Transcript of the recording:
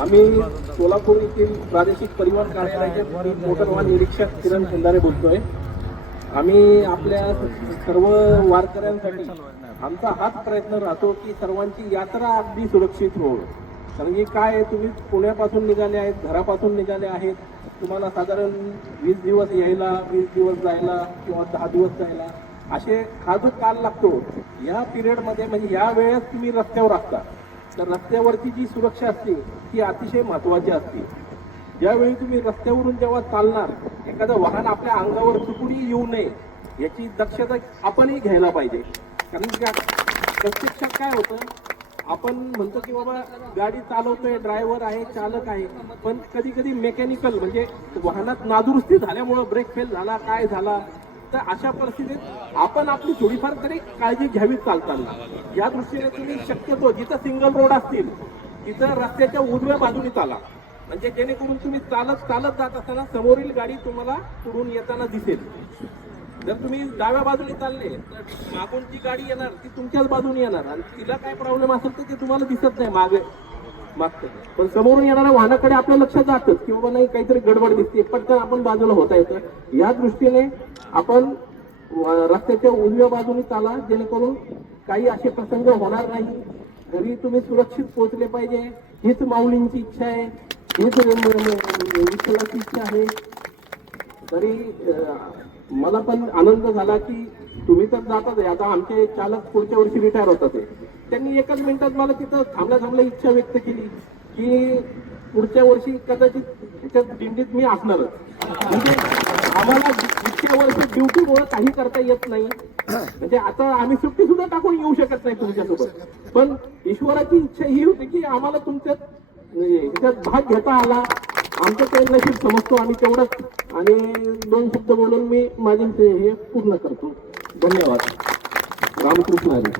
आम्ही सोलापूर येथील प्रादेशिक परिवहन कार्यालयाचे मोटर वाहन निरीक्षक किरण खंदारे बोलतोय. आम्ही आपल्या सर्व वारकऱ्यांसाठी आमचा हाच प्रयत्न राहतो की सर्वांची यात्रा अगदी सुरक्षित हो. कारण की काय आहे, तुम्ही पुण्यापासून निघाले आहेत घरापासून निघाले आहेत. तुम्हाला साधारण वीस दिवस यायला वीस दिवस जायला किंवा दहा दिवस जायला असे हा जो काल लागतो या पिरियडमध्ये म्हणजे या वेळेस तुम्ही रस्त्यावर असता. तर रस्त्यावरची जी सुरक्षा असते ती अतिशय महत्वाची असते. ज्यावेळी तुम्ही रस्त्यावरून जेव्हा चालणार एखादं वाहन आपल्या अंगावर चुकुडी येऊ नये याची दक्षता आपणही घ्यायला पाहिजे. कारण का प्रत्यक्षात काय होतं आपण म्हणतो की बाबा गाडी चालवतोय ड्रायव्हर आहे चालक आहे पण कधी कधी मेकॅनिकल म्हणजे वाहनात नादुरुस्ती झाल्यामुळं ब्रेक फेल झाला काय झाला तर अशा परिस्थितीत आपण आपली थोडीफार तरी काळजी घ्यावी चालताना. या दृष्टीने तुम्ही शक्यतो जिथं सिंगल रोड असतील तिथं रस्त्याच्या उजव्या बाजूने चाला म्हणजे जेणेकरून तुम्ही चालत चालत जात असताना समोरील गाडी तुम्हाला पुढून येताना दिसेल. जर तुम्ही डाव्या बाजूने चालले तर मागून जी गाडी येणार ती तुमच्याच बाजूने येणार. आणि तिला काय प्रॉब्लेम असेल तर ते तुम्हाला दिसत नाही मागे. मागतो पण समोरून येणाऱ्या वाहनाकडे आपलं लक्षात जातं की बाबा नाही काहीतरी गडबड दिसते पटकन आपण बाजूला होता येतं या दृष्टीने आपण रस्त्याच्या उजव्या बाजूने चाला जेणेकरून काही असे प्रसंग होणार नाही. घरी तुम्ही सुरक्षित पोहोचले पाहिजे. हीच माऊलींची इच्छा आहे. हीच विठ्ठलाची इच्छा आहे. तरी मला पण आनंद झाला की तुम्ही तर जातात आहे. आता आमचे चालक पुढच्या वर्षी रिटायर होतात आहे. त्यांनी एकाच मिनिटात मला तिथं थांबल्या थांबल्या इच्छा व्यक्त केली की पुढच्या वर्षी कदाचित त्याच्यात दिंडीत मी असणारच. म्हणजे आम्हाला इतक्या वर्ष ड्युटीमुळे काही करता येत नाही. म्हणजे आता आम्ही सुट्टी सुद्धा टाकून येऊ शकत नाही तुमच्यासोबत. पण ईश्वराची इच्छा ही होती की आम्हाला तुमच्यात म्हणजे ह्याच्यात भाग घेता आला. आमचं काही नशीब समजतो आम्ही तेवढंच. आणि दोन शब्द बोलून मी माझे ते हे पूर्ण करतो. धन्यवाद. रामकृष्ण हरी.